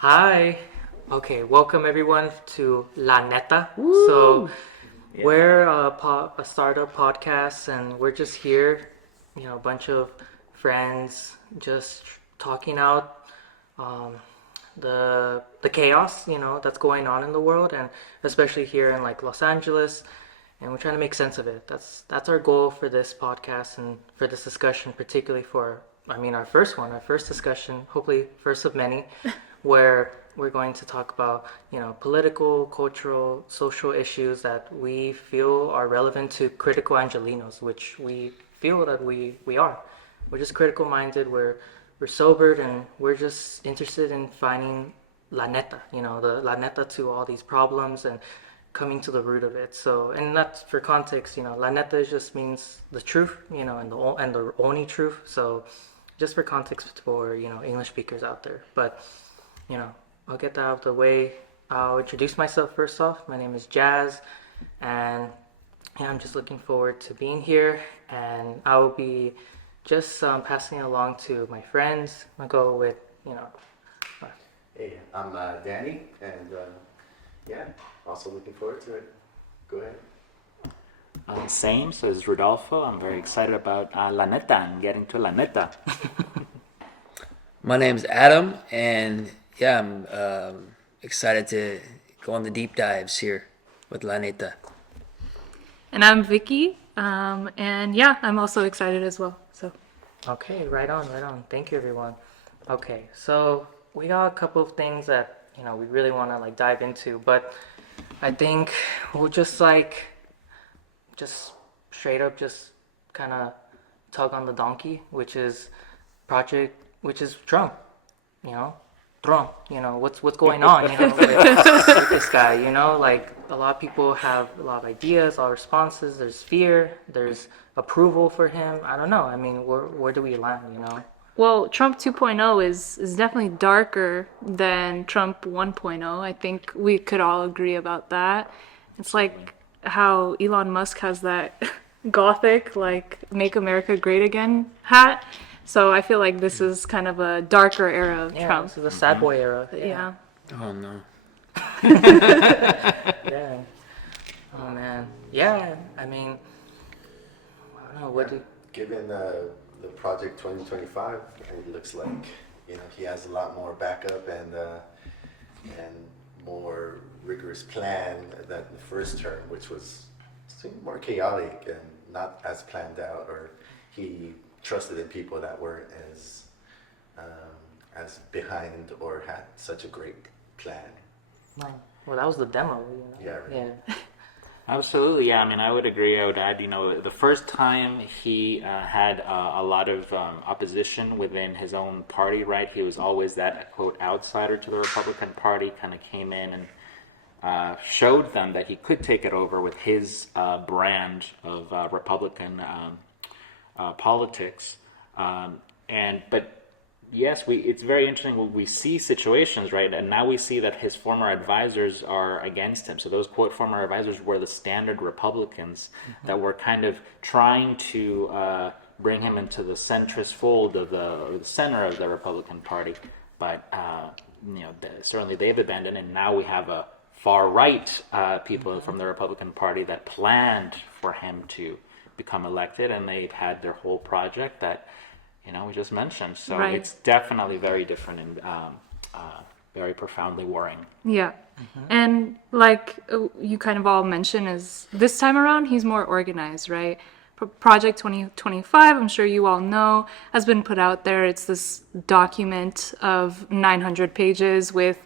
Hi. Okay, welcome everyone to La Neta. Woo! So Yeah. we're a startup podcast, and we're just here, a bunch of friends just talking out um, the chaos, that's going on in the world, and especially here in like Los Angeles, and we're trying to make sense of it. That's our goal for this podcast and for this discussion, particularly for our first one, our first discussion, hopefully first of many, where we're going to talk about political, cultural, social issues that we feel are relevant to critical Angelinos, which we feel that we are. We're just critical minded. We're sobered, and we're just interested in finding la neta, the la neta to all these problems and coming to the root of it. So, and that's for context, la neta just means the truth, and the only truth. So, just for context for English speakers out there. But I'll get that out of the way. I'll introduce myself first off. My name is Jazz, and I'm just looking forward to being here. And I will be just passing it along to my friends. I'll go with Hey, I'm Danny, and yeah, also looking forward to it. Go ahead. Same, so is Rodolfo. I'm very excited about La Neta and getting to La Neta. My name's Adam, and yeah, I'm excited to go on the deep dives here with La Neta. And I'm Vicky, and yeah, I'm also excited as well. So, Okay, right on, right on. Thank you, everyone. Okay, so we got a couple of things that we really want to like dive into, but I think we'll just straight up just kind of tug on the donkey, which is Trump. You know, Trump. What's going on? With this guy. Like a lot of people have a lot of ideas, a lot of responses. There's fear. There's approval for him. I don't know. I mean, where do we land? well, Trump 2.0 is definitely darker than Trump 1.0. I think we could all agree about that. It's like how Elon Musk has that gothic, like, make America great again hat. So I feel like this is kind of a darker era of Yeah, Trump. this is the sad boy era. Yeah. Oh no. Yeah. Oh man. Yeah. I mean, I don't know. What do? Given the project 2025, it looks like he has a lot more backup and more rigorous plan than the first term, which seemed more chaotic and not as planned out, or he trusted in people that weren't as behind or had such a great plan. Well, that was the demo. Yeah, right. Yeah. Absolutely, yeah. I mean, I would agree. I would add, the first time he had a lot of opposition within his own party, right? He was always that, quote, outsider to the Republican Party, kind of came in and showed them that he could take it over with his brand of Republican politics. But yes, it's very interesting when we see situations, right? And now we see that his former advisors are against him. So those, quote, former advisors were the standard Republicans that were kind of trying to bring him into the centrist fold of the center of the Republican Party. But, certainly they've abandoned, and now we have a far-right people from the Republican Party that planned for him to become elected, and they've had their whole project that we just mentioned. So Right. It's definitely very different and very profoundly worrying. Yeah. And like you kind of all mentioned, is this time around he's more organized, right? Project 2025, I'm sure you all know, has been put out there. It's this document of 900 pages with,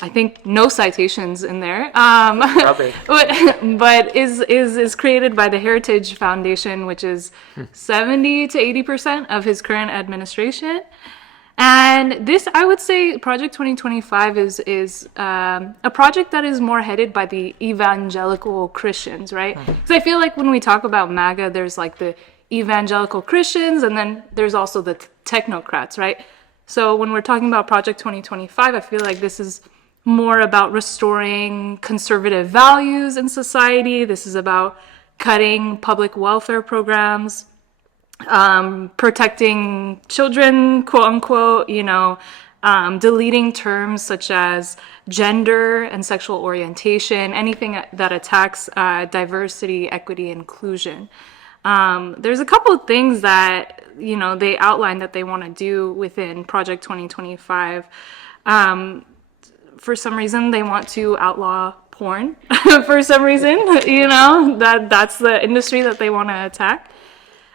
I think, no citations in there. Rubbish. But is created by the Heritage Foundation, which is 70 to 80% of his current administration. And this, I would say, Project 2025 is a project that is more headed by the evangelical Christians, right? Because I feel like when we talk about MAGA, there's like the evangelical Christians, and then there's also the technocrats, right? So when we're talking about Project 2025, I feel like this is more about restoring conservative values in society. This is about cutting public welfare programs, protecting children, quote unquote, deleting terms such as gender and sexual orientation, anything that attacks diversity, equity, inclusion. There's a couple of things that, they outline that they want to do within Project 2025. For some reason, they want to outlaw porn. For some reason, that's the industry that they want to attack.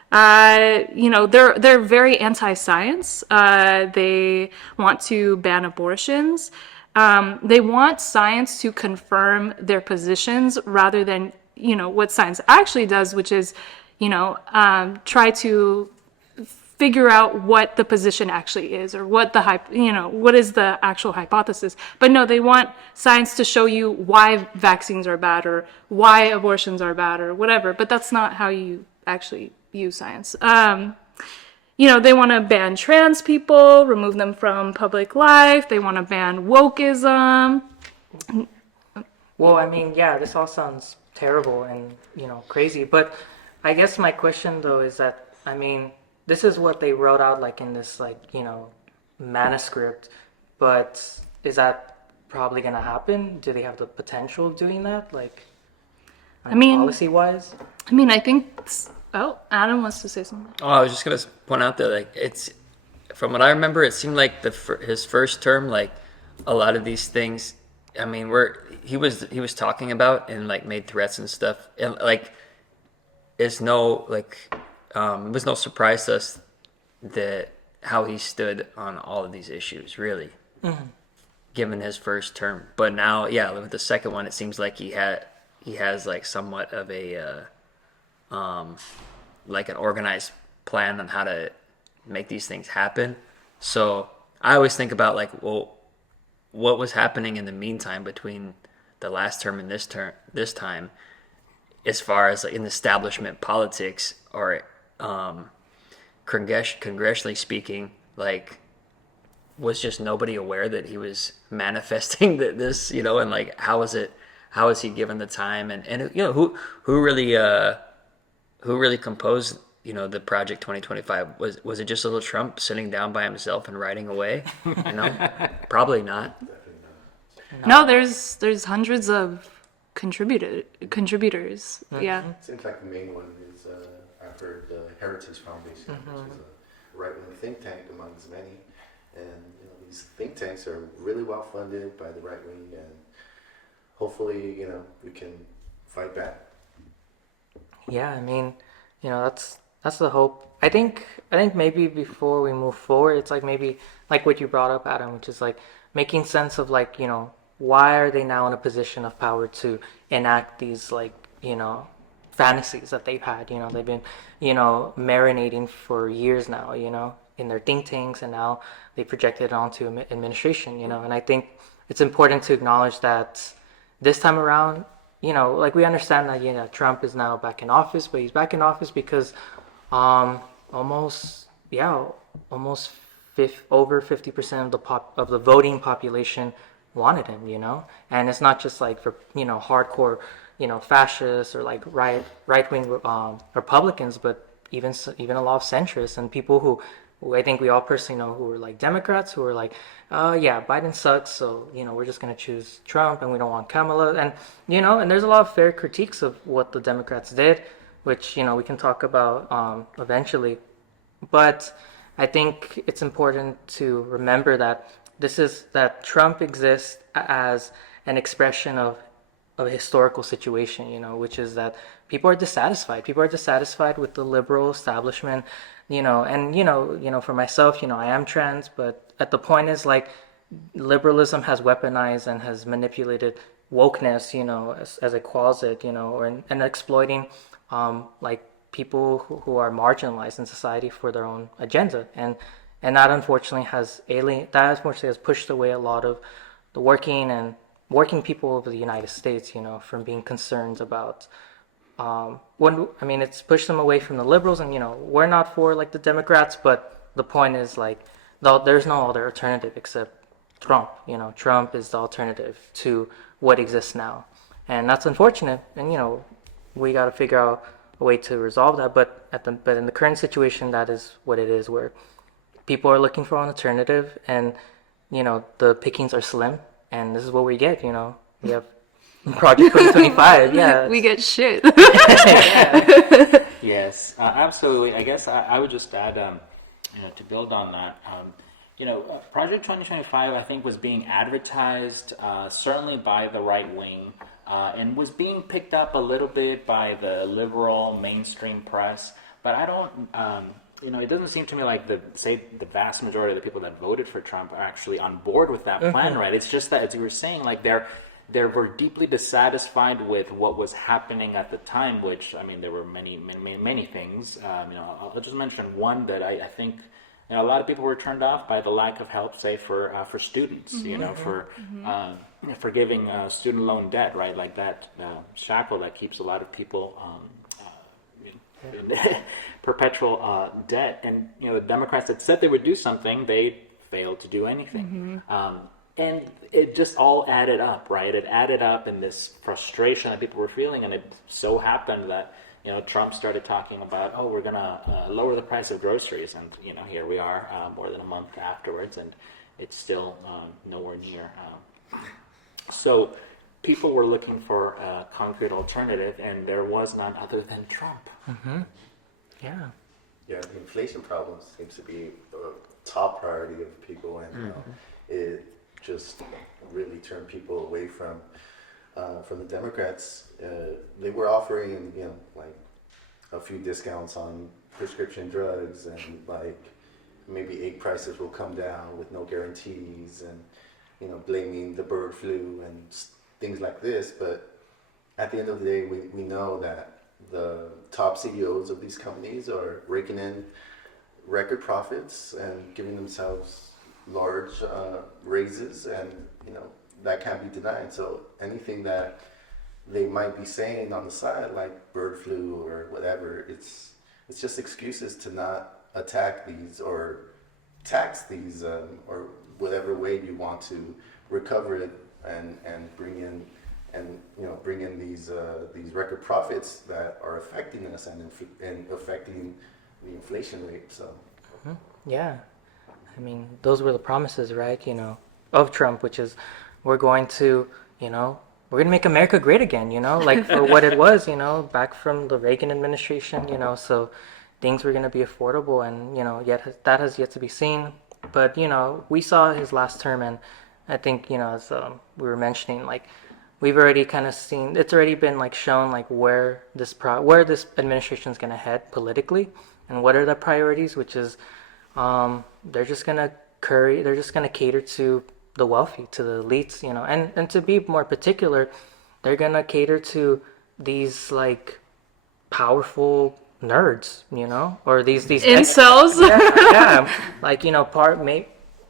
They're very anti-science. They want to ban abortions. They want science to confirm their positions rather than, what science actually does, which is, try to figure out what the position actually is, or what what is the actual hypothesis. But no, they want science to show you why vaccines are bad, or why abortions are bad, or whatever. But that's not how you actually use science. They want to ban trans people, remove them from public life. They want to ban wokeism. Well, I mean, yeah, this all sounds terrible and, crazy. But I guess my question, though, is that, I mean, this is what they wrote out, like, in this, like, manuscript. But is that probably going to happen? Do they have the potential of doing that? Like, policy-wise? I think... Oh, Adam wants to say something. Oh, I was just gonna point out that, like, it's, from what I remember, it seemed like his first term, like, a lot of these things, I mean, he was talking about and, like, made threats and stuff, and, like, it was no surprise to us that how he stood on all of these issues, really, given his first term. But now, yeah, with the second one, it seems like he has like somewhat of a like an organized plan on how to make these things happen. So I always think about, like, well, what was happening in the meantime between the last term and this time, as far as, like, in establishment politics, or congressionally speaking, like, was just nobody aware that he was manifesting this, and, like, how is he given the time, and who really composed, the Project 2025? Was it just little Trump sitting down by himself and writing away? Probably not. No, there's hundreds of contributors. Yeah. Seems like the main one is after the Heritage Foundation, which is a right-wing think tank amongst many. And these think tanks are really well funded by the right wing, and hopefully, we can fight back. Yeah, I mean, that's the hope. I think maybe before we move forward, it's like maybe like what you brought up, Adam, which is like making sense of, like, why are they now in a position of power to enact these, like, fantasies that they've had. They've been, marinating for years now, in their think tanks, and now they project it onto administration, and I think it's important to acknowledge that this time around, like, we understand that, Trump is now back in office, but he's back in office because almost over 50% of the voting population wanted him, and it's not just like for, hardcore, fascists, or like right-wing Republicans, but even a lot of centrists and people who I think we all personally know, who are like Democrats, who are like, yeah, Biden sucks, so, we're just going to choose Trump, and we don't want Kamala. And, and there's a lot of fair critiques of what the Democrats did, which, we can talk about eventually. But I think it's important to remember that Trump exists as an expression of a historical situation, which is that people are dissatisfied. People are dissatisfied with the liberal establishment, and, for myself, I am trans, but at the point is, like, liberalism has weaponized and has manipulated wokeness, as it calls it, and exploiting, like, people who are marginalized in society for their own agenda. And that unfortunately has pushed away a lot of the working people of the United States, from being concerned about, it's pushed them away from the liberals, and, we're not for, like, the Democrats, but the point is, like, there's no other alternative except Trump. Trump is the alternative to what exists now, and that's unfortunate. And, we got to figure out a way to resolve that. But in the current situation, that is what it is, where people are looking for an alternative, and the pickings are slim, and this is what we get. We have Project 2025. Yeah. We get shit. Yes, absolutely. I guess I would just add, to build on that, Project 2025, I think, was being advertised certainly by the right wing and was being picked up a little bit by the liberal mainstream press. But I don't, it doesn't seem to me like the vast majority of the people that voted for Trump are actually on board with that plan, right? It's just that, as you were saying, like they were deeply dissatisfied with what was happening at the time, which, I mean, there were many things. I'll just mention one that I think a lot of people were turned off by the lack of help, say, for students, for forgiving student loan debt, right? Like that shackle that keeps a lot of people in perpetual debt. And, the Democrats that said they would do something, they failed to do anything. And it just all added up, right? It added up in this frustration that people were feeling, and it so happened that Trump started talking about, oh, we're gonna lower the price of groceries, and here we are, more than a month afterwards, and it's still nowhere near. So people were looking for a concrete alternative, and there was none other than Trump. Yeah. Yeah, the inflation problem seems to be the top priority of people, and it just really turned people away from the Democrats. They were offering, like a few discounts on prescription drugs, and like maybe egg prices will come down with no guarantees, and blaming the bird flu and things like this. But at the end of the day, we know that the top CEOs of these companies are raking in record profits and giving themselves large raises, and that can't be denied. So anything that they might be saying on the side, like bird flu or whatever, it's just excuses to not attack these or tax these, or whatever way you want to recover it and bring in these record profits that are affecting us and affecting the inflation rate. So Yeah. I mean, those were the promises, right? Of Trump, which is we're going to make America great again, like for what it was, back from the Reagan administration, so things were going to be affordable, and, yet that has yet to be seen. But, we saw his last term, and I think, as we were mentioning, like we've already kind of seen, it's already been like shown like where this administration is going to head politically and what are the priorities, which is they're just gonna cater to the wealthy, to the elites, and to be more particular, they're gonna cater to these like powerful nerds, or these Incels. yeah, like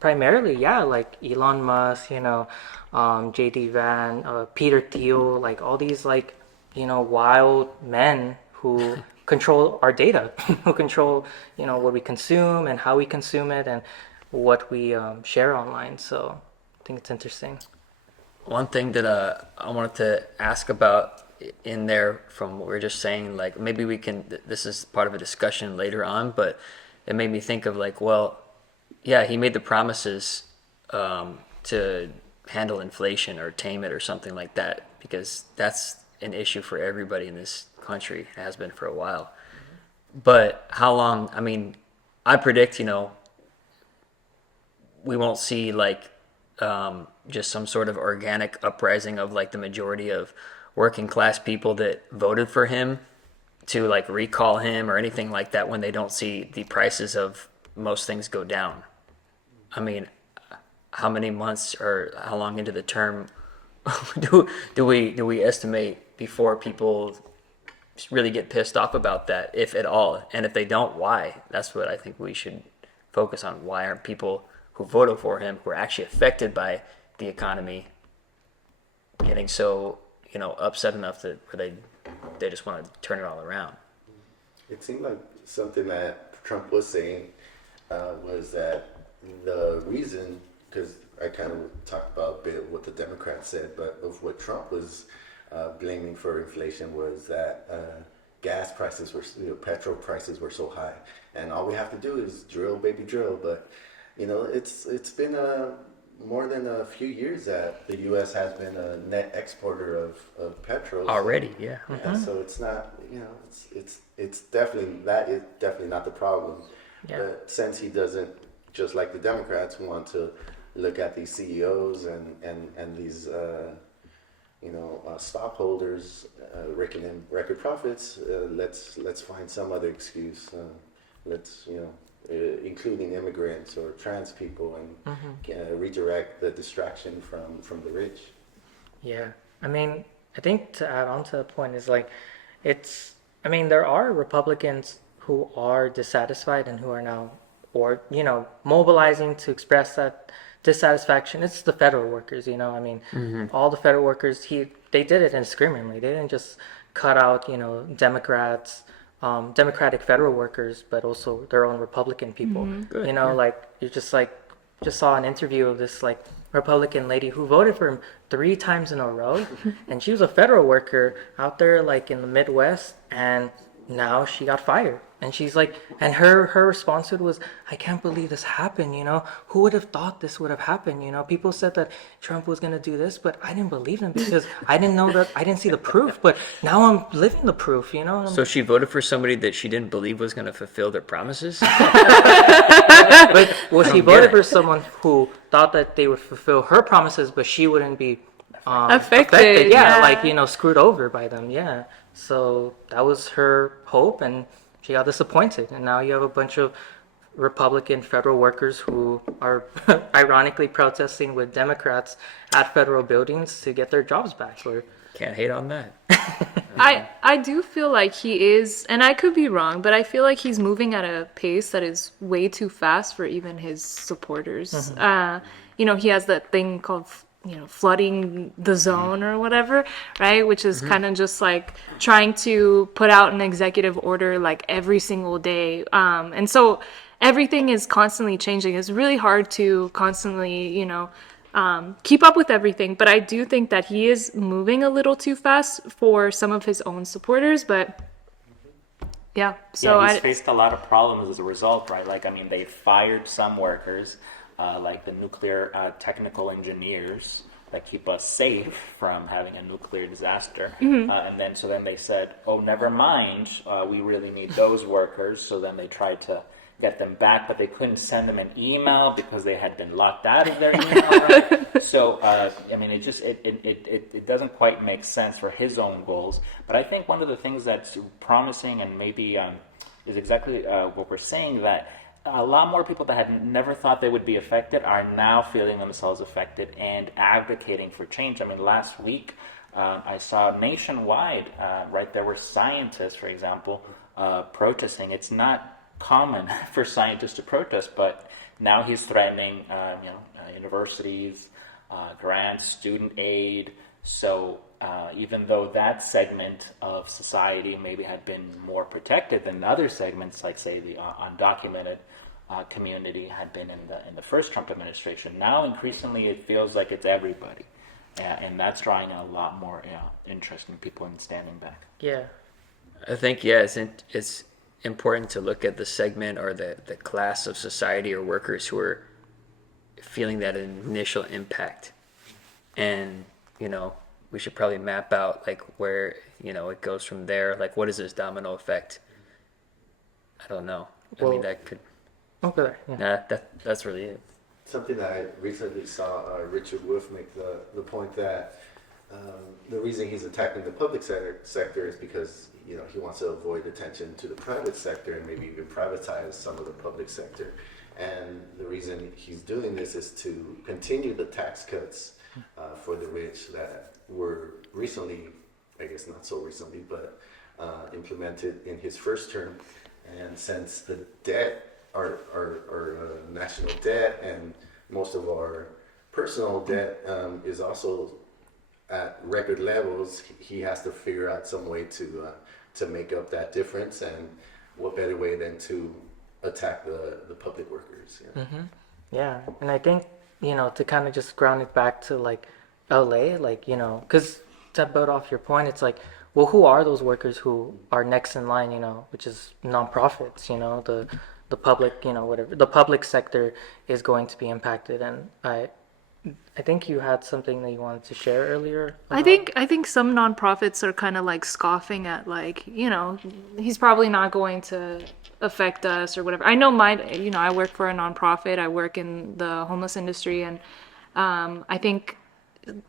primarily, yeah, like Elon Musk, JD Van, Peter Thiel, like all these like wild men who control our data, who control what we consume and how we consume it and what we share online. So I think it's interesting. One thing that I wanted to ask about in there from what we were just saying, like maybe we can, this is part of a discussion later on, but it made me think of like, well, yeah, he made the promises to handle inflation or tame it or something like that, because that's an issue for everybody in this country. It has been for a while. But how long? I mean, I predict, we won't see like just some sort of organic uprising of like the majority of working class people that voted for him to like recall him or anything like that when they don't see the prices of most things go down. I mean, how many months or how long into the term do we estimate before people really get pissed off about that, if at all? And if they don't, why? That's what I think we should focus on. Why aren't people who voted for him, who are actually affected by the economy, getting so upset enough that where they just want to turn it all around? it seemed like something that Trump was saying was that the reason, because I kind of talked about a bit what the Democrats said, but of what Trump was blaming for inflation was that gas prices were, petrol prices were so high, and all we have to do is drill, baby, drill. But it's been more than a few years that the U.S. has been a net exporter of petrol. So, Already, yeah. yeah, so it's not, it's definitely, that is definitely not the problem. Yeah. But since he doesn't, just like the Democrats, want to look at these CEOs and these, stockholders raking in record profits, let's find some other excuse. Including immigrants or trans people, and redirect the distraction from the rich. Yeah. I mean, I think to add on to the point is like, there are Republicans who are dissatisfied and who are now, or, mobilizing to express that dissatisfaction. It's the federal workers, all the federal workers, they did it indiscriminately. They didn't just cut out, Democrats, Democratic federal workers, but also their own Republican people. Good, You just saw an interview of this like Republican lady who voted for him 3 times in a row, and she was a federal worker out there like in the Midwest, and now she got fired. And she's like, and her response to it was, I can't believe this happened, Who would have thought this would have happened, People said that Trump was going to do this, but I didn't believe them because I didn't see the proof, but now I'm living the proof, So she voted for somebody that she didn't believe was going to fulfill their promises? But she get voted it. for someone who thought that they would fulfill her promises, but she wouldn't be Affected, Yeah, yeah. like, screwed over by them. Yeah. So that was her hope, and she got disappointed. And now you have a bunch of Republican federal workers who are ironically protesting with Democrats at federal buildings to get their jobs back. Or Can't hate on that. I do feel like he is, and I could be wrong, but I feel like he's moving at a pace that is way too fast for even his supporters. He has that thing called, flooding the zone or whatever, right? Which is kind of just like trying to put out an executive order like every single day. And so everything is constantly changing. It's really hard to constantly, keep up with everything. But I do think that he is moving a little too fast for some of his own supporters. But yeah, so He's faced a lot of problems as a result, right? Like, they fired some workers, like the nuclear technical engineers that keep us safe from having a nuclear disaster. And then they said, oh, never mind, we really need those workers. So then they tried to get them back, but they couldn't send them an email because they had been locked out of their email. Right? So, it doesn't quite make sense for his own goals. But I think one of the things that's promising and maybe is exactly what we're saying, that a lot more people that had never thought they would be affected are now feeling themselves affected and advocating for change. Last week, I saw nationwide, right, there were scientists, for example, protesting. It's not common for scientists to protest, but now he's threatening, universities, grants, student aid. So even though that segment of society maybe had been more protected than other segments, like say the undocumented community had been in the first Trump administration, now increasingly it feels like it's everybody, and that's drawing a lot more interest in people in standing back. yeah. I think, it's important to look at the segment or the class of society or workers who are feeling that initial impact. And, we should probably map out like where, it goes from there. Like, what is this domino effect? I don't know. Well, that could... Okay. Yeah. That's really it. Something that I recently saw Richard Wolff make the point that the reason he's attacking the public sector is because he wants to avoid attention to the private sector and maybe even privatize some of the public sector. And the reason he's doing this is to continue the tax cuts for the rich that were recently, I guess not so recently, but implemented in his first term. And since the debt, our national debt and most of our personal debt is also at record levels, he has to figure out some way to make up that difference. And what better way than to attack the public workers? Yeah, and I think, to kind of just ground it back to like LA, like, because to build off your point, it's like, well, who are those workers who are next in line, which is nonprofits, the public, whatever, the public sector is going to be impacted. And I think you had something that you wanted to share earlier. I think some nonprofits are kind of like scoffing at, like, he's probably not going to affect us or whatever. I know I work for a nonprofit. I work in the homeless industry, and I think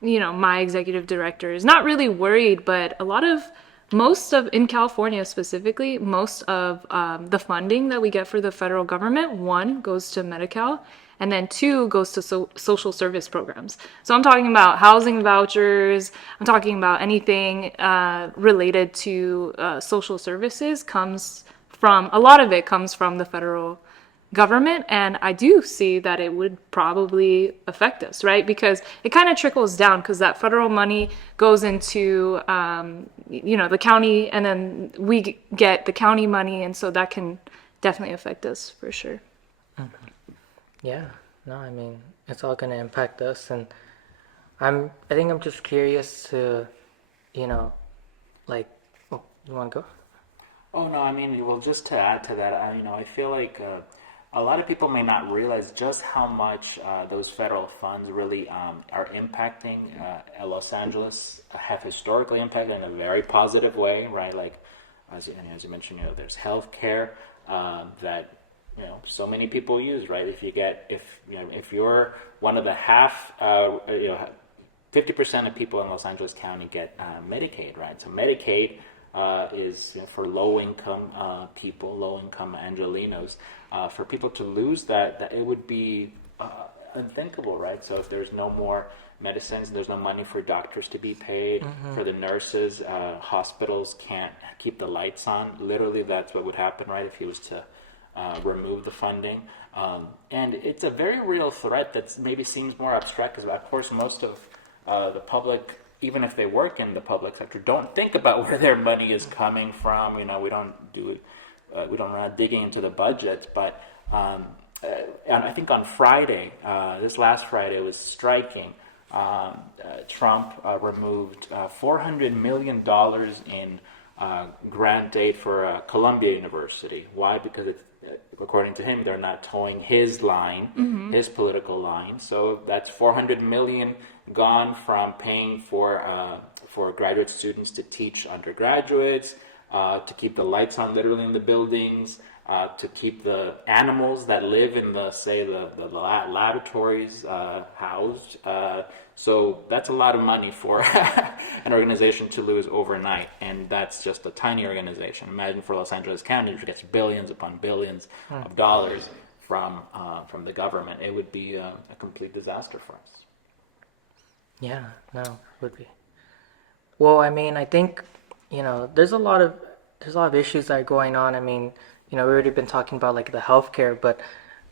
my executive director is not really worried, but most of, in California specifically, most of the funding that we get for the federal government, one, goes to Medi-Cal, and then two, goes to social service programs. So I'm talking about housing vouchers, I'm talking about anything related to social services a lot of it comes from the federal government, and I do see that it would probably affect us, right? Because it kind of trickles down, because that federal money goes into the county, and then we get the county money, and so that can definitely affect us for sure. Yeah, no, I mean, it's all going to impact us, and I think I'm just curious to, like, oh, you want to go? Oh no, I mean, well, just to add to that, I feel like a lot of people may not realize just how much those federal funds really are impacting Los Angeles, have historically impacted in a very positive way, right? Like, as you mentioned, there's healthcare that so many people use, right? If you're one of the 50% of people in Los Angeles County get Medicaid, right? So Medicaid is for low-income people, low-income Angelenos. For people to lose that it would be unthinkable, right? So if there's no more medicines, there's no money for doctors to be paid, for the nurses, hospitals can't keep the lights on. Literally, that's what would happen, right, if he was to remove the funding. And it's a very real threat that maybe seems more abstract, because, of course, most of the public, even if they work in the public sector, don't think about where their money is coming from. We don't do it. We don't run digging into the budget. But and I think on Friday, this last Friday, was striking. Trump removed $400 million in grant aid for Columbia University. Why? Because according to him, they're not towing his line, his political line. So that's $400 million gone from paying for graduate students to teach undergraduates, to keep the lights on literally in the buildings, to keep the animals that live in the laboratories housed. So that's a lot of money for an organization to lose overnight, and that's just a tiny organization. Imagine for Los Angeles County, which gets billions upon billions of dollars from the government. It would be a complete disaster for us. Yeah, no, it would be. Well, I mean, I think, there's a lot of issues that are going on. I mean, we've already been talking about like the healthcare, but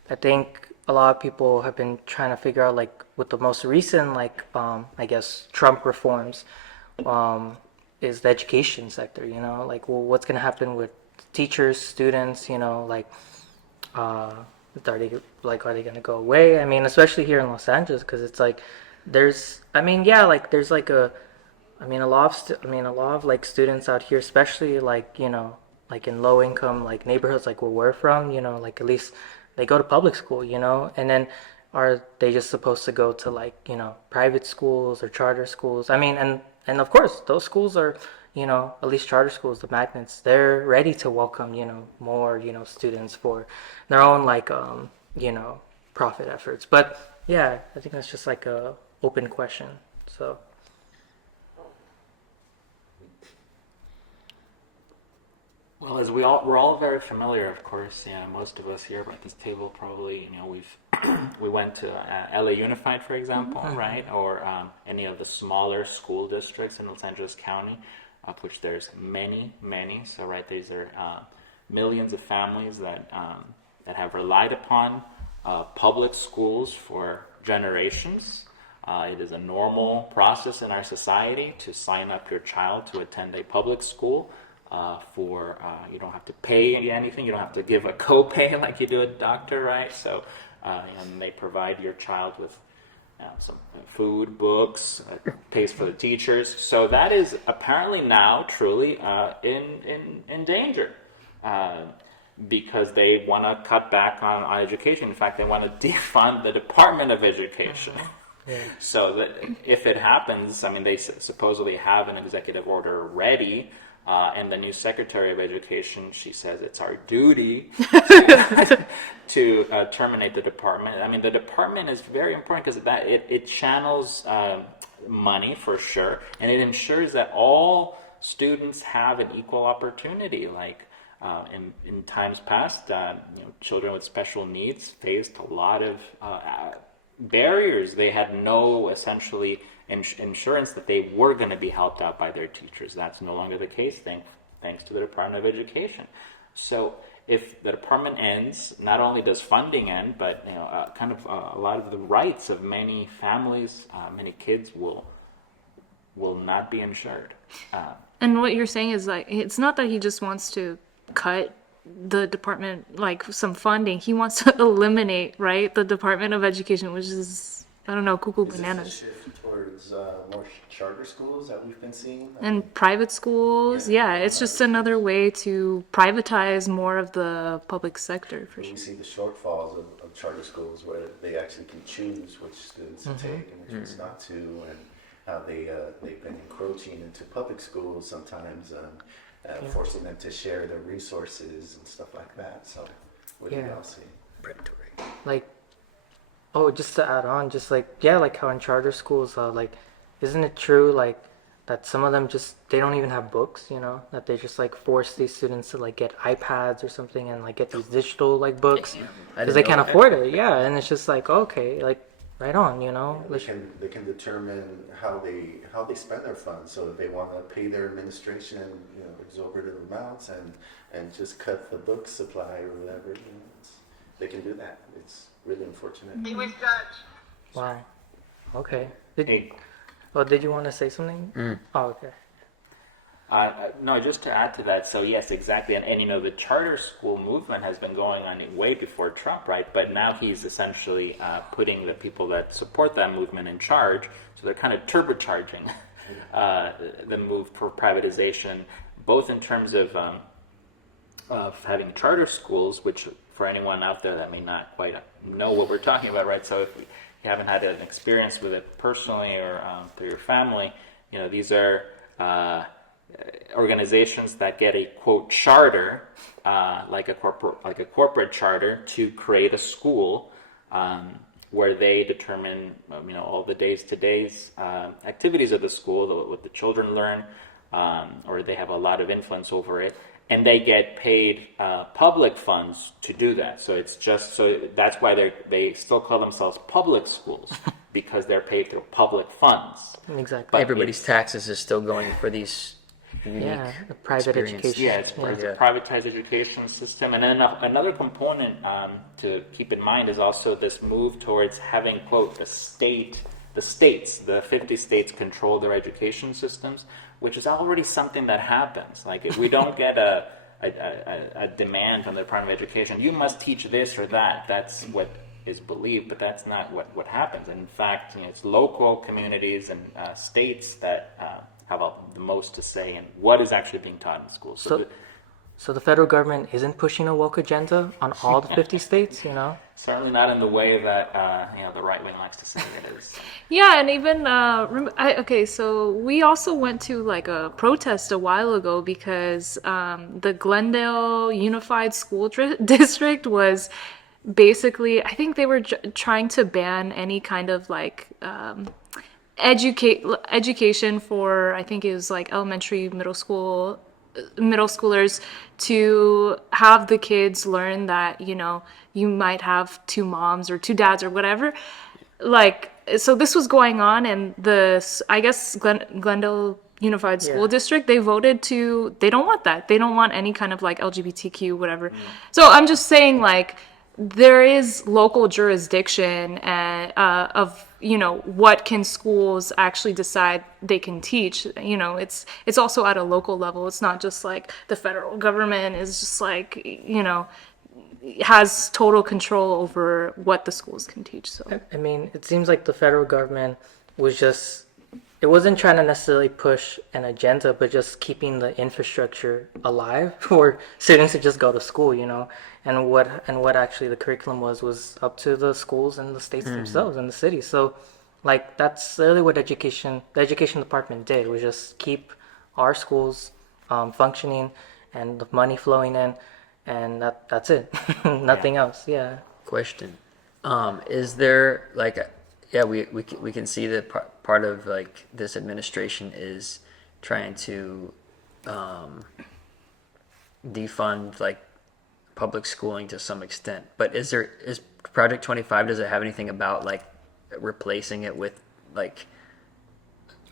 I think a lot of people have been trying to figure out, like, with the most recent, like, I guess Trump reforms, is the education sector. Like, well, what's gonna happen with teachers, students? Like, are they gonna go away? I mean, especially here in Los Angeles, because it's like there's like a lot of like students out here, especially like like in low income like neighborhoods like where we're from, like at least they go to public school, and then are they just supposed to go to like private schools or charter schools? I mean, and of course those schools are, at least charter schools, the magnets, they're ready to welcome more students for their own like profit efforts. But yeah, I think that's just like a open question. So well, as we're all very familiar, of course. Most of us here at this table probably, we went to LA Unified, for example, right, or any of the smaller school districts in Los Angeles County, of which there's many. So, right, these are millions of families that have relied upon public schools for generations. It is a normal process in our society to sign up your child to attend a public school. You don't have to pay anything. You don't have to give a copay like you do a doctor, right? So, and they provide your child with some food, books, pays for the teachers. So that is apparently now truly in danger, because they want to cut back on education. In fact, they want to defund the Department of Education. So that if it happens, I mean, they supposedly have an executive order ready, and the new Secretary of Education, she says it's our duty to terminate the department. I mean, the department is very important because it channels money for sure, and it ensures that all students have an equal opportunity. Like in times past, children with special needs faced a lot of barriers. They had no essentially insurance that they were going to be helped out by their teachers. That's no longer the case, thanks to the Department of Education. So if the department ends, not only does funding end, but a lot of the rights of many families, many kids will not be insured. And what you're saying is like it's not that he just wants to cut the department, like some funding. He wants to eliminate, right, the Department of Education, which is, I don't know, cuckoo Is this a bananas. shift towards more charter schools that we've been seeing? And private schools, yeah, it's just another way to privatize more of the public sector for We sure. see the shortfalls of charter schools where they actually can choose which students to take and which ones not to, and how they've been encroaching into public schools sometimes, forcing them to share their resources and stuff like that. So, what do Yeah. y'all see? Predatory. Like, oh, just to add on, just like, yeah, like how in charter schools, like, isn't it true, like, that some of them just, they don't even have books, that they just, like, force these students to, like, get iPads or something and, like, get these digital, like, books Damn, I because didn't they know can't that. afford it, yeah, and it's just like, okay, like, right on, They can determine how they spend their funds. So if they want to pay their administration, exorbitant amounts and just cut the book supply or whatever, they can do that. It's really unfortunate. Wow. Okay. Hey, Did you want to say something? Oh, okay. no, just to add to that, so yes, exactly, and the charter school movement has been going on way before Trump, right? But now he's essentially putting the people that support that movement in charge, so they're kind of turbocharging the move for privatization, both in terms of having charter schools, which for anyone out there that may not quite know what we're talking about, right? So if you haven't had an experience with it personally or through your family, these are organizations that get a quote charter, like a corporate charter, to create a school where they determine all the days activities of the school, what the children learn, or they have a lot of influence over it, and they get paid public funds to do that. So that's why they still call themselves public schools because they're paid through public funds. Exactly. But Everybody's taxes is still going for these unique Yeah, the private experience. education. Yeah, it's a privatized education system. And then another component to keep in mind is also this move towards having, quote, the 50 states control their education systems, which is already something that happens. Like, if we don't get a demand from the Department of Education, you must teach this or that. That's what is believed, but that's not what happens. And in fact, it's local communities and states that have the most to say in what is actually being taught in schools. So the federal government isn't pushing a woke agenda on all the 50 states, Certainly not in the way that the right wing likes to say it is. Yeah, and even so we also went to like a protest a while ago because the Glendale Unified School District was basically, I think they were trying to ban any kind of like education for, I think it was like elementary, middle schoolers, to have the kids learn that you might have two moms or two dads or whatever. Like, so this was going on, and I guess Glendale Unified School District, they voted they don't want that. They don't want any kind of like LGBTQ whatever. So I'm just saying, like, there is local jurisdiction of what can schools actually decide they can teach. It's also at a local level. It's not just like the federal government is just like has total control over what the schools can teach. So I mean, it seems like the federal government it wasn't trying to necessarily push an agenda, but just keeping the infrastructure alive for students to just go to school, and what actually the curriculum was up to the schools and the states themselves and the cities. So Like that's really what the education department did, was just keep our schools functioning and the money flowing in, and that's it. Nothing else. Yeah. Question. Is there like, yeah, we can see that part of like this administration is trying to defund like public schooling to some extent. But is Project 25, does it have anything about like replacing it with like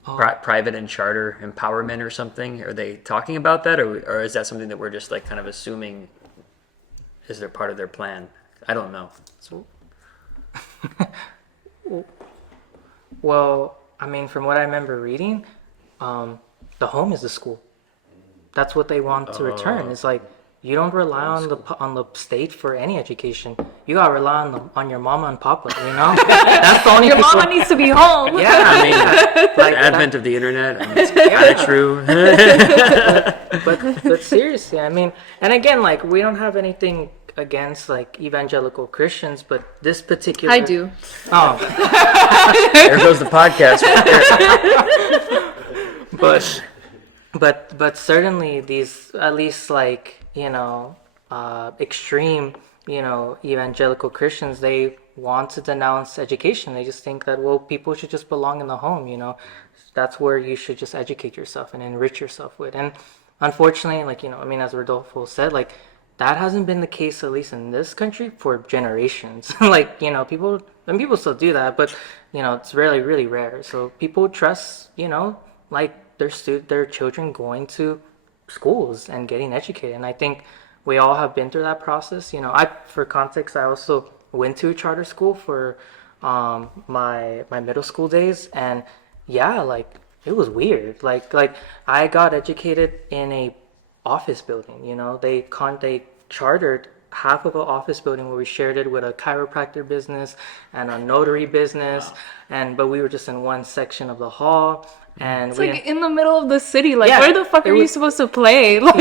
private and charter empowerment or something? Are they talking about that, or is that something that we're just like kind of assuming is their part of their plan? I don't know. So, Well, I mean, from what I remember reading, the home is the school. That's what they want to return. It's like you don't rely on the state for any education. You gotta rely on your mama and papa. You know, that's the only Your people. mama needs to be home. Yeah, I mean, like the advent of the internet, I mean, it's kind of true. but seriously, I mean, and again, like we don't have anything against like evangelical Christians, but this particular I do. Oh, There goes the podcast right there. but certainly these, at least like, extreme, evangelical Christians, they want to denounce education. They just think that, well, people should just belong in the home. That's where you should just educate yourself and enrich yourself with. And unfortunately, like, I mean, as Rodolfo said, like, that hasn't been the case, at least in this country, for generations. Like, people still do that, but, it's really, really rare. So people trust, like their children going to schools and getting educated. And I think we all have been through that process. For context, I also went to a charter school for my middle school days, and yeah, like it was weird. Like I got educated in a office building. They chartered half of an office building where we shared it with a chiropractor business and a notary business, but we were just in one section of the hall. And It's like in the middle of the city. Like, Yeah, where the fuck it are you was- supposed to play? Like,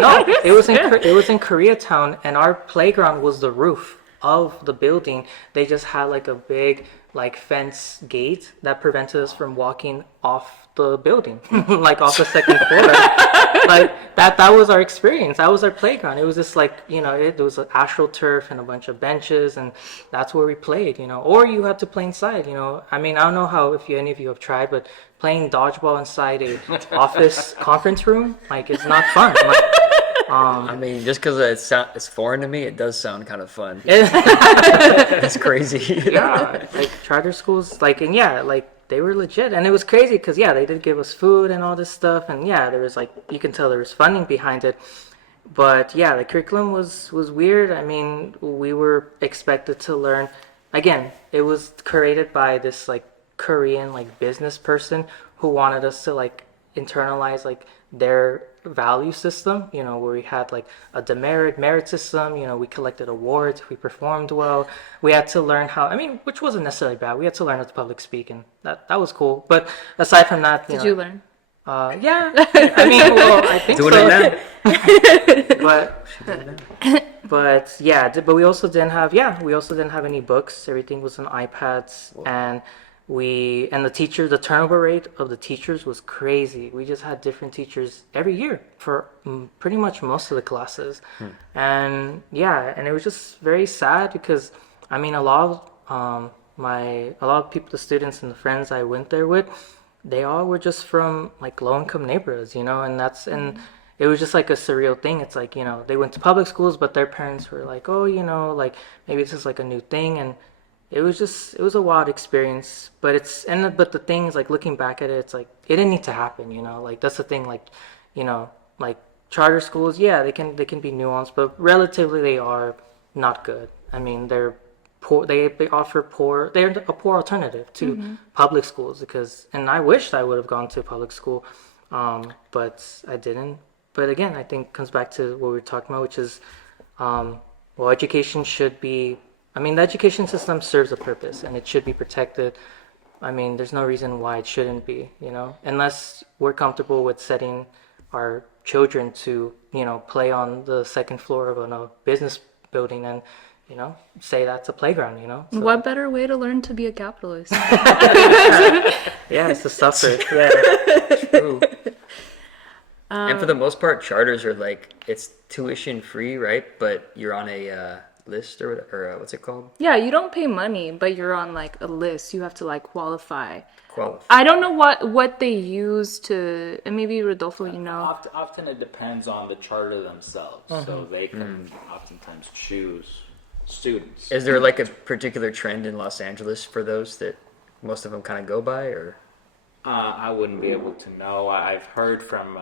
No, it was in Koreatown, and our playground was the roof of the building. They just had like a big like fence gate that prevented us from walking off the building, like off the second floor. Like that was our experience. That was our playground. It was just like, it was an astroturf and a bunch of benches, and that's where we played. Or you had to play inside. I mean, I don't know how, if any of you have tried, but playing dodgeball inside a office conference room, like, it's not fun. Like, I mean, just because it's foreign to me, it does sound kind of fun. yeah, That's crazy. like charter schools, like, and yeah, like they were legit, and it was crazy because yeah, they did give us food and all this stuff, and yeah, there was like, you can tell there was funding behind it, but yeah, the curriculum was weird. I mean, we were expected to learn. Again, it was created by this like Korean like business person who wanted us to like internalize like their value system, where we had like a merit system. We collected awards if we performed well. We had to learn how, I mean, which wasn't necessarily bad. We had to learn how to public speak, and that was cool. But aside from that, did you learn? yeah, I mean, well, I think Doing so. it now. But yeah, but we also didn't have any books. Everything was on iPads, and the turnover rate of the teachers was crazy. We just had different teachers every year for pretty much most of the classes. And yeah, and it was just very sad because, I mean, a lot of people, the students and the friends I went there with, they all were just from like low income neighborhoods, and it was just like a surreal thing. It's like, they went to public schools, but their parents were like, oh, like maybe this is like a new thing. And it was a wild experience. But the thing is, like, looking back at it, it's like it didn't need to happen. Like that's the thing. Like, like charter schools, yeah, they can be nuanced, but relatively they are not good. I mean, they're poor. They're a poor alternative to public schools, and I wished I would have gone to public school, but I didn't. But again, I think it comes back to what we were talking about, which is, well, education should be. I mean, the education system serves a purpose, and it should be protected. I mean, there's no reason why it shouldn't be, unless we're comfortable with setting our children to, play on the second floor of a business building and, say that's a playground, So, What better way to learn to be a capitalist? yeah, it's to suffer. Yeah. True. And for the most part, charters are like it's tuition free, right? But you're on a list or what's it called? Yeah, you don't pay money, but you're on like a list. You have to like qualify. Qualify. I don't know what they use to, and maybe Rodolfo, Often it depends on the charter themselves, so they can oftentimes choose students. Is there like a particular trend in Los Angeles for those that most of them kind of go by, or? I wouldn't be able to know. I've heard from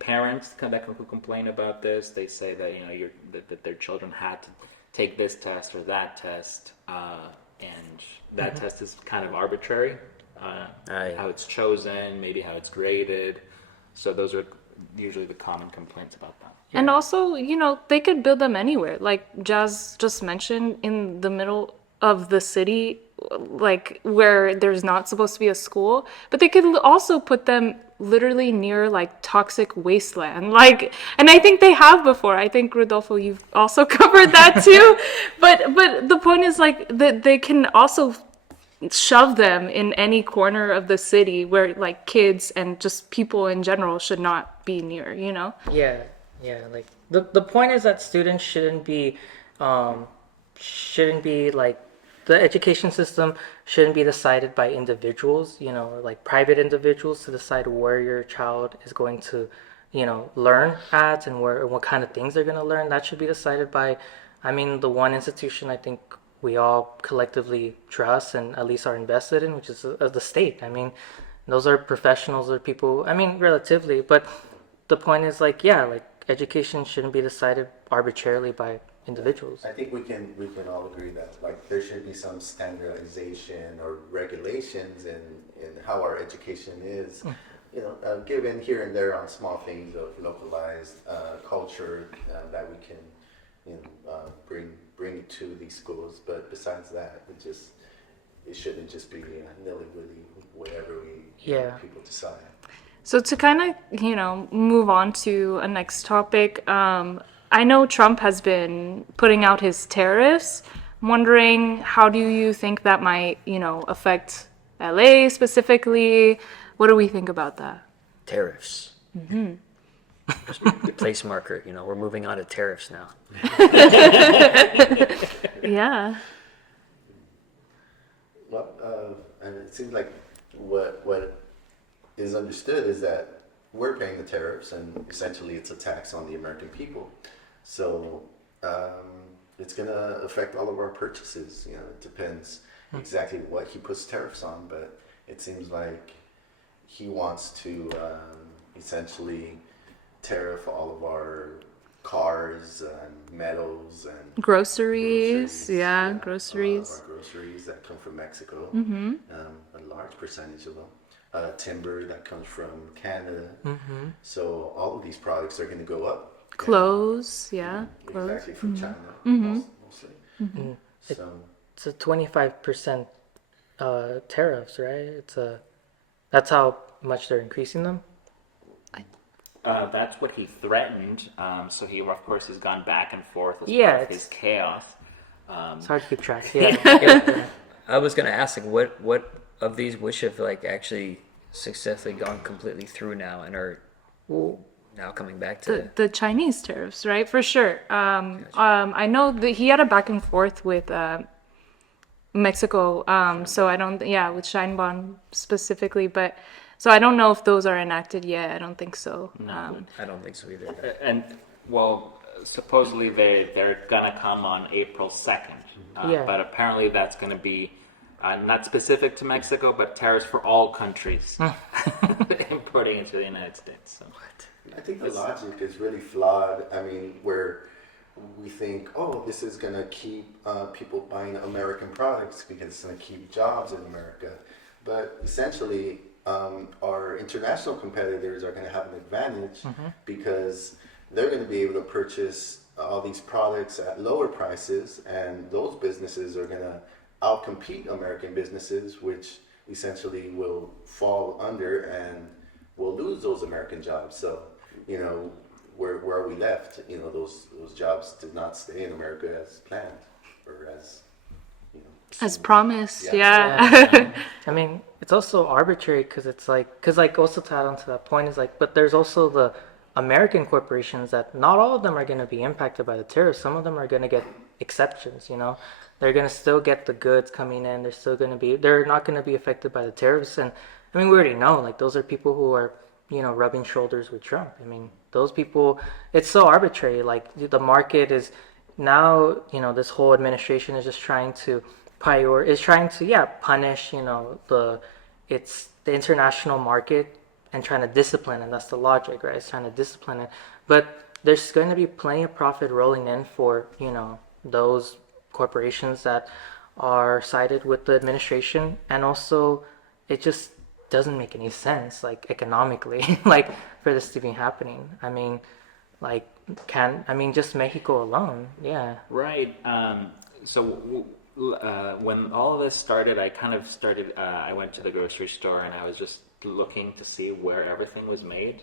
parents who complain about this. They say that that their children had to take this test or that test, and that test is kind of arbitrary. How it's chosen, maybe how it's graded. So those are usually the common complaints about that. and also, they could build them anywhere. Like Jazz just mentioned, in the middle of the city, like where there's not supposed to be a school, but they could also put them literally near like toxic wasteland. Like, and I think they have before. I think Rodolfo, you've also covered that too. but the point is like that they can also shove them in any corner of the city where like kids and just people in general should not be near, Yeah, yeah. Like the point is that students shouldn't be like the education system shouldn't be decided by individuals, or like private individuals to decide where your child is going to, learn at and what kind of things they're going to learn. That should be decided by, the one institution I think we all collectively trust and at least are invested in, which is the state. Those are professionals or people, relatively, but the point is like, yeah, like education shouldn't be decided arbitrarily by individuals. I think we can all agree that like there should be some standardization or regulations in how our education is, given here and there on small things of localized culture that we can bring to these schools. But besides that, it shouldn't just be nilly-willy whatever people decide. So to kind of, move on to a next topic, I know Trump has been putting out his tariffs. I'm wondering, how do you think that might, affect LA specifically? What do we think about that? Tariffs. Place marker. We're moving on to tariffs now. Yeah. Well, and it seems like what is understood is that we're paying the tariffs, and essentially it's a tax on the American people. So it's going to affect all of our purchases. It depends exactly what he puts tariffs on, but it seems like he wants to essentially tariff all of our cars and metals and Groceries. Yeah, All groceries. of our groceries that come from Mexico, a large percentage of them. Timber that comes from Canada. So all of these products are going to go up. Clothes, yeah. Clothes. Exactly, from China, mostly. So It's a 25% tariffs, right? That's how much they're increasing them. That's what he threatened. So he, of course, has gone back and forth as Yeah, part of his chaos. It's hard to keep track. Yeah. I was gonna ask, like, what of these which have like actually successfully gone completely through now and are now coming back to The Chinese tariffs, right? For sure. I know that he had a back and forth with Mexico. So I don't, with Scheinbon specifically, but so I don't know if those are enacted yet. I don't think so. I don't think so either. And, well, supposedly they're going to come on April 2nd. But apparently that's going to be not specific to Mexico, but tariffs for all countries importing into the United States. So. I think the logic is really flawed. Where we think, this is going to keep people buying American products because it's going to keep jobs in America. But essentially, our international competitors are going to have an advantage because they're going to be able to purchase all these products at lower prices, and those businesses are going to outcompete American businesses, which essentially will fall under and will lose those American jobs. So, where we left, those jobs did not stay in America as planned or as As seemed. promised, Yeah. yeah. I mean, it's also arbitrary because it's like, because like also to add on to that point is like, but there's also the American corporations that not all of them are going to be impacted by the tariffs. Some of them are going to get exceptions, They're going to still get the goods coming in. They're not going to be affected by the tariffs. And I mean, we already know, like, those are people who are, rubbing shoulders with Trump. I mean, those people, it's so arbitrary. Like, the market is now, this whole administration is just trying to punish the international market and trying to discipline, and that's the logic, right? It's trying to discipline it, but there's going to be plenty of profit rolling in for those corporations that are sided with the administration, and also it just doesn't make any sense, like economically, like for this to be happening. I mean, like just Mexico alone, yeah. Right. When all of this started, I went to the grocery store and I was just looking to see where everything was made.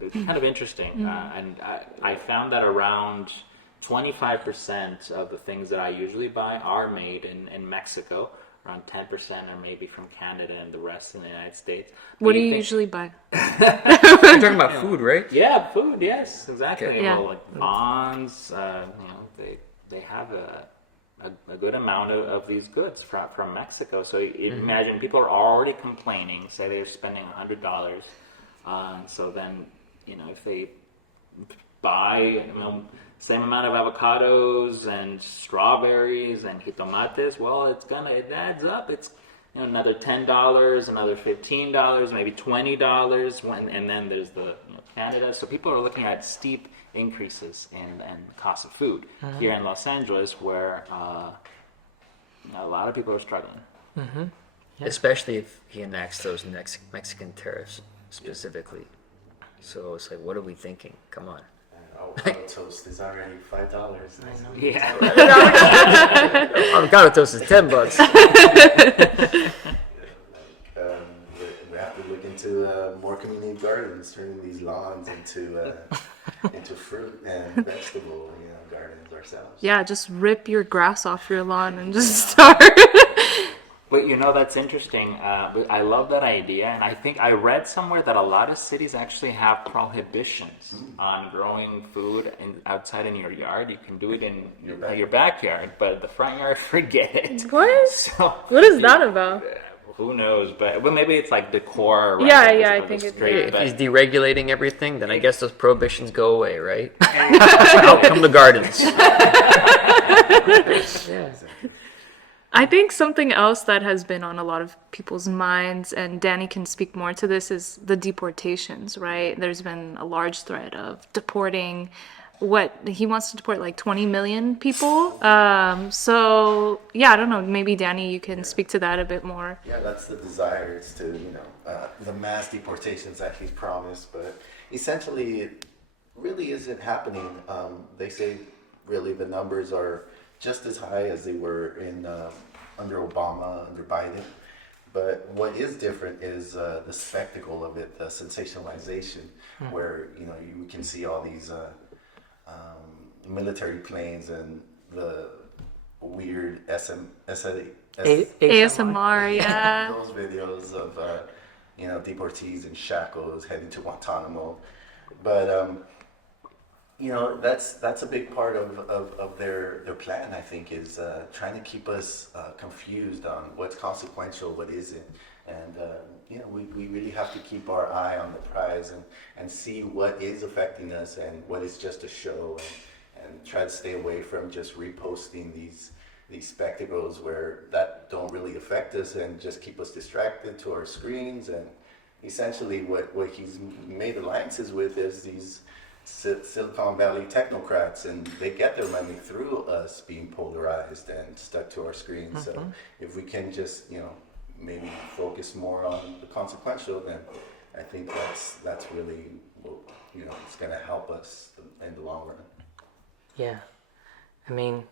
It's kind of interesting. And I found that around 25% of the things that I usually buy are made in Mexico. Around 10% are maybe from Canada and the rest in the United States. What do you usually buy? You're talking about food, right? Yeah, food. Yes, exactly. Okay. Yeah. Well, like bonds, they have a good amount of these goods from Mexico. So imagine people are already complaining. Say they're spending $100, so then if they buy same amount of avocados and strawberries and jitomates, well, it adds up. It's another $10, another $15, maybe $20, and then there's the Canada. So people are looking at steep increases in cost of food here in Los Angeles, where a lot of people are struggling. Especially if he enacts those Mexican tariffs specifically. So it's like, what are we thinking? Come on. Avocado toast is already $5. Yeah. Avocado toast is $10. We have to look into more community gardens, turning these lawns into fruit and vegetable gardens ourselves. Yeah, just rip your grass off your lawn and just start. But that's interesting. But I love that idea, and I think I read somewhere that a lot of cities actually have prohibitions on growing food outside in your yard. You can do it in your backyard, but the front yard, forget it. What? So, What is that about? who knows? But maybe it's like decor. Right? Yeah, As I opposed think to it's straight, If but- he's deregulating everything, then I guess those prohibitions go away, right? Out come the gardens. Yeah. I think something else that has been on a lot of people's minds, and Danny can speak more to this, is the deportations, right? There's been a large threat of deporting he wants to deport like 20 million people. So, yeah, I don't know. Maybe, Danny, you can speak to that a bit more. Yeah, that's the desire. It's to, the mass deportations that he's promised, but essentially it really isn't happening. They say really the numbers are just as high as they were under Obama, under Biden. But what is different is the spectacle of it, the sensationalization, where you can see all these military planes and the weird ASMR, yeah. those videos of deportees in shackles heading to Guantanamo. But that's a big part of their plan, I think, is trying to keep us confused on what's consequential, what isn't. And we really have to keep our eye on the prize and see what is affecting us and what is just a show, and try to stay away from just reposting these spectacles that don't really affect us and just keep us distracted to our screens. And essentially what he's made alliances with is these Silicon Valley technocrats, and they get their money through us being polarized and stuck to our screens. So if we can just maybe focus more on the consequential, then I think that's really what it's going to help us in the long run. Yeah. I mean,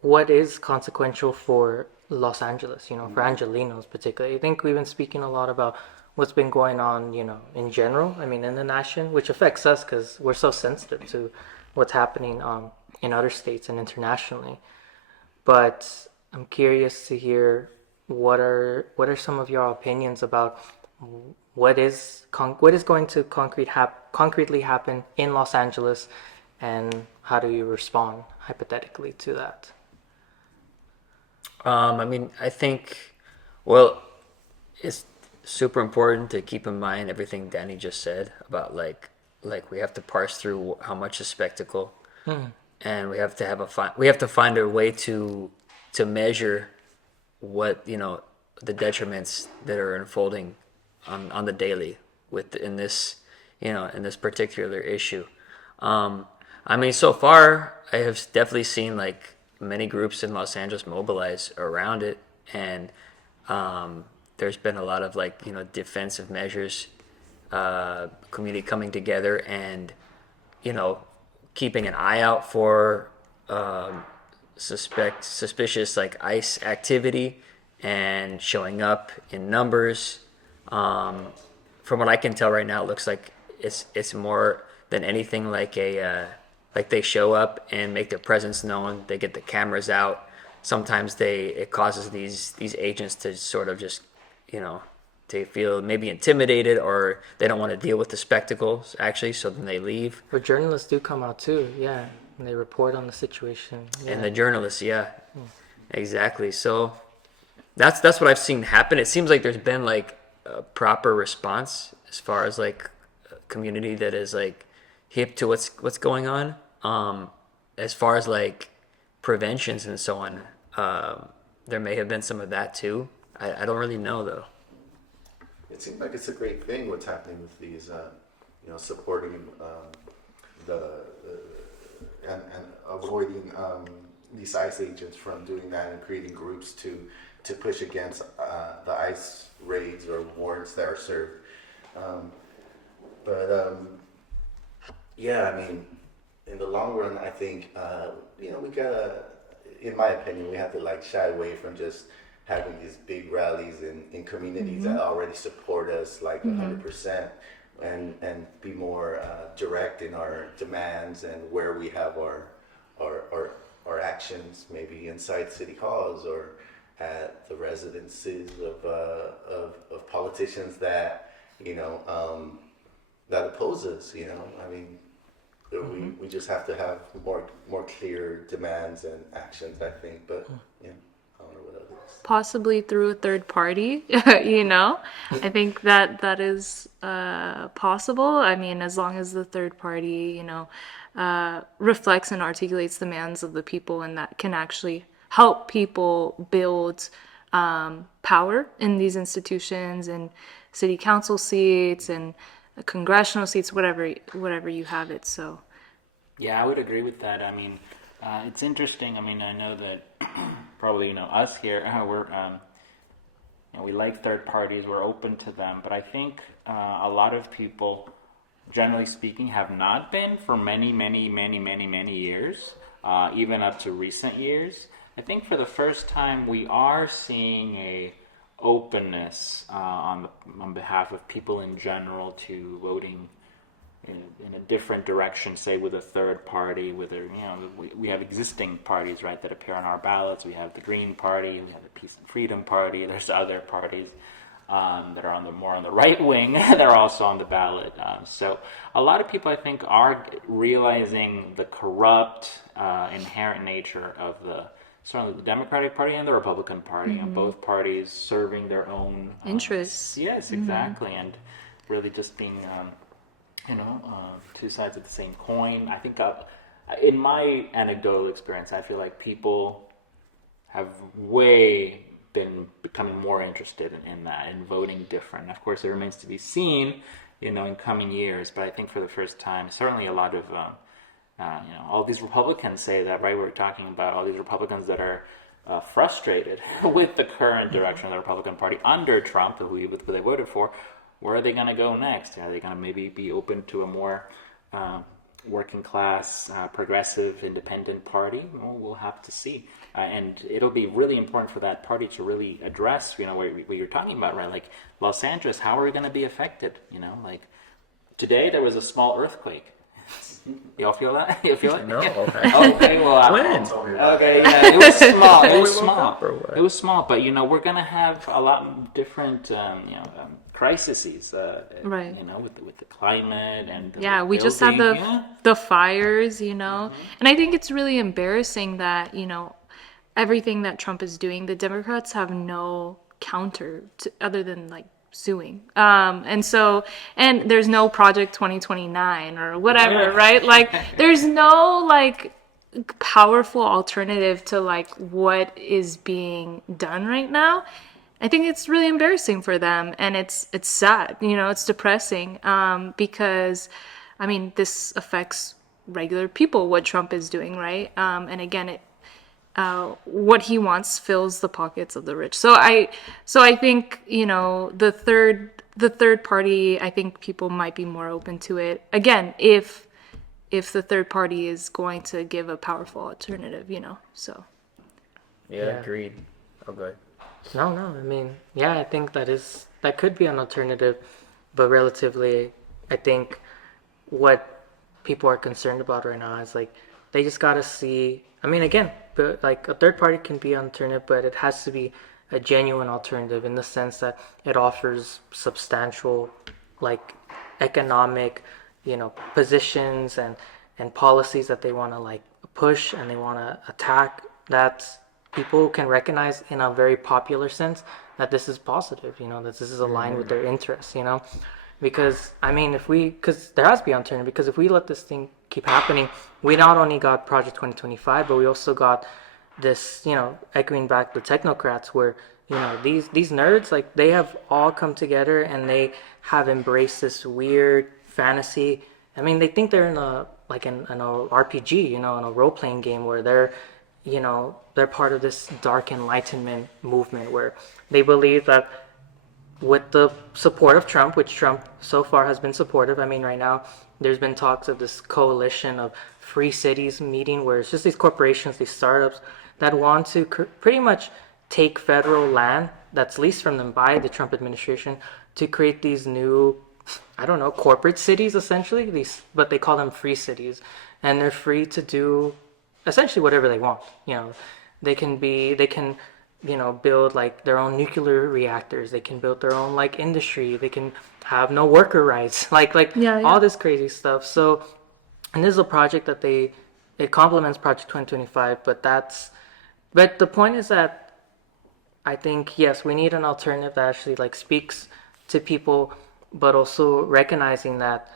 what is consequential for Los Angeles, for Angelinos particularly? I think we've been speaking a lot about what's been going on, in general. I mean, in the nation, which affects us because we're so sensitive to what's happening in other states and internationally. But I'm curious to hear what are some of your opinions about what is going to concretely happen in Los Angeles, and how do you respond hypothetically to that? I mean, I think, well, it's super important to keep in mind everything Danny just said about like we have to parse through how much is spectacle, and we have to find a way to measure what the detriments that are unfolding on the daily in this in this particular issue. I mean, so far I have definitely seen like many groups in Los Angeles mobilize around it, and there's been a lot of like defensive measures, community coming together and keeping an eye out for suspicious like ICE activity and showing up in numbers. From what I can tell right now, it looks like it's more than anything like like they show up and make their presence known. They get the cameras out. Sometimes it causes these agents to sort of just they feel maybe intimidated, or they don't want to deal with the spectacles actually, so then they leave. But journalists do come out too, yeah, and they report on the situation. Yeah. And the journalists, yeah, exactly. So that's what I've seen happen. It seems like there's been like a proper response as far as like a community that is like hip to what's going on. As far as like preventions and so on, there may have been some of that too. I don't really know though. It seems like it's a great thing what's happening with these, supporting and avoiding these ICE agents from doing that and creating groups to push against the ICE raids or warrants that are served. Yeah, I mean, in the long run, I think we gotta, in my opinion, we have to like shy away from just having these big rallies in communities that already support us like 100%, and be more direct in our demands and where we have our actions, maybe inside city halls or at the residences of politicians that that oppose us. I mean, we just have to have more clear demands and actions, I think. But I don't know what others. Possibly through a third party, I think that is possible. I mean, as long as the third party, reflects and articulates the demands of the people, and that can actually help people build power in these institutions and city council seats and congressional seats, whatever you have it. So Yeah, I would agree with that. I mean, it's interesting. I mean, I know that probably us here we're we like third parties. We're open to them, but I think a lot of people, generally speaking, have not been for many, many, many, many, many years, even up to recent years. I think for the first time we are seeing a openness on behalf of people in general to voting in a different direction, say with a third party, we have existing parties, right, that appear on our ballots. We have the Green Party, we have the Peace and Freedom Party, there's other parties that are more on the right wing that are also on the ballot. So a lot of people, I think, are realizing the corrupt, inherent nature of certainly the Democratic Party and the Republican Party, and both parties serving their own interests. Yes, exactly, and really just being two sides of the same coin. I think in my anecdotal experience, I feel like people have been becoming more interested in that and voting different. Of course, it remains to be seen, in coming years. But I think for the first time, certainly a lot of, all these Republicans say that, right? We're talking about all these Republicans that are frustrated with the current direction of the Republican Party under Trump, who they voted for. Where are they going to go next? Are they going to maybe be open to a more working class, progressive, independent party? Well, we'll have to see. And it'll be really important for that party to really address, what you're talking about, right? Like Los Angeles, how are we going to be affected? Like today there was a small earthquake. You all feel that? You feel it? No. Okay, well, When? okay, yeah, it was small. It was We woke small. up or what? It was small, but we're gonna have a lot of different, crises. Right. With the climate and the Yeah, we just had building. Yeah. the fires, and I think it's really embarrassing that, everything that Trump is doing, the Democrats have no counter to, other than like suing. And there's no Project 2029 or whatever, right? Like there's no like powerful alternative to like what is being done right now. I think it's really embarrassing for them, and it's sad, it's depressing, because I mean this affects regular people what Trump is doing, right? And again, what he wants fills the pockets of the rich. So I think the third party. I think people might be more open to it again if the third party is going to give a powerful alternative. So Yeah, agreed. Oh, good. No, I mean, yeah, I think that could be an alternative, but relatively, I think what people are concerned about right now is like they just gotta see. I mean, again, but like a third party can be an alternative, but it has to be a genuine alternative in the sense that it offers substantial, like economic, positions and policies that they want to like push and they want to attack. That people can recognize in a very popular sense that this is positive, that this is aligned with their interests, because I mean, because there has to be an alternative, because if we let this thing keep happening, we not only got Project 2025, but we also got this, echoing back the technocrats where, these nerds, like they have all come together and they have embraced this weird fantasy. I mean, they think they're in a RPG, in a role-playing game where they're part of this dark enlightenment movement where they believe that with the support of Trump, which Trump so far has been supportive. I mean, right now there's been talks of this coalition of free cities meeting where it's just these corporations, these startups that want to pretty much take federal land that's leased from them by the Trump administration to create these new, I don't know, corporate cities essentially. But they call them free cities, and they're free to do essentially whatever they want. They can build like their own nuclear reactors. They can build their own like industry. They can have no worker rights, like Yeah. all this crazy stuff. So, and this is a project that it complements Project 2025, but the point is that I think, yes, we need an alternative that actually like speaks to people, but also recognizing that,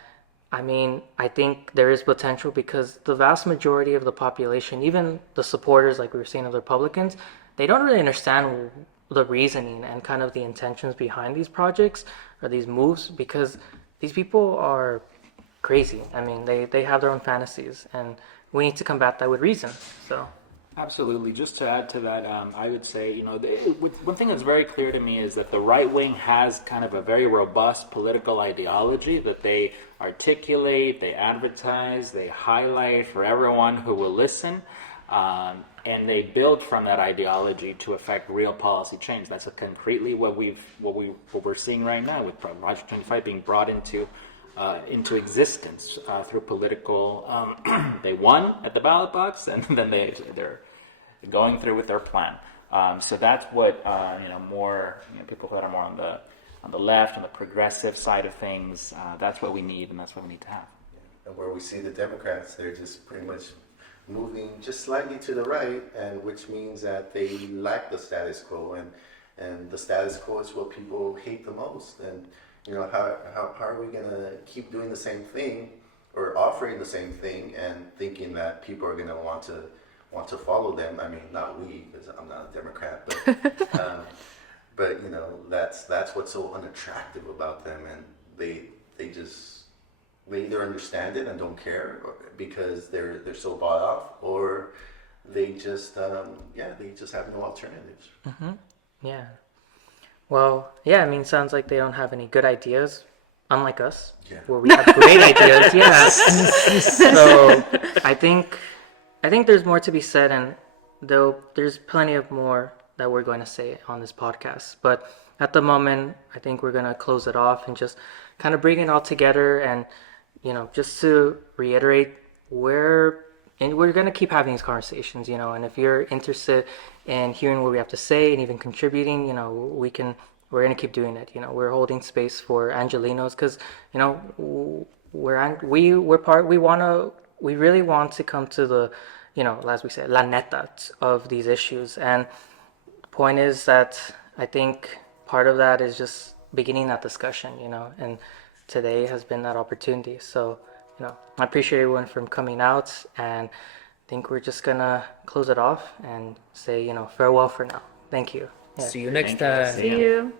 I mean, I think there is potential because the vast majority of the population, even the supporters, like we were saying, of the Republicans, they don't really understand the reasoning and kind of the intentions behind these projects or these moves, because these people are crazy. I mean, they have their own fantasies, and we need to combat that with reason. So. Absolutely. Just to add to that, I would say, one thing that's very clear to me is that the right wing has kind of a very robust political ideology that they articulate, they advertise, they highlight for everyone who will listen, and they build from that ideology to affect real policy change. That's concretely what we're seeing right now with Project 25 being brought into existence through political. They won at the ballot box, and then they're going through with their plan. So that's what more people that are more on the left, on the progressive side of things. That's what we need, and that's what we need to have. And where we see the Democrats, they're just pretty much moving just slightly to the right, and which means that they like the status quo, and the status quo is what people hate the most. And how are we gonna keep doing the same thing or offering the same thing and thinking that people are gonna want to follow them? I mean, not we, because I'm not a Democrat, but that's what's so unattractive about them, and they either understand it and don't care because they're so bought off, or they just have no alternatives. Yeah. Well, yeah, I mean, sounds like they don't have any good ideas, unlike us, Yeah. where we have great ideas. Yeah. So I think there's more to be said, and though there's plenty of more that we're going to say on this podcast. But at the moment, I think we're going to close it off and just kind of bring it all together, and just to reiterate, we're going to keep having these conversations, and if you're interested in hearing what we have to say and even contributing, we're going to keep doing it. We're holding space for Angelinos because, we really want to come to the, as we said, la neta of these issues. And point is that I think part of that is just beginning that discussion, and today has been that opportunity. So, I appreciate everyone from coming out, and I think we're just gonna close it off and say, farewell for now. Thank you. Yeah. See you next Thank you. time. See See ya. you.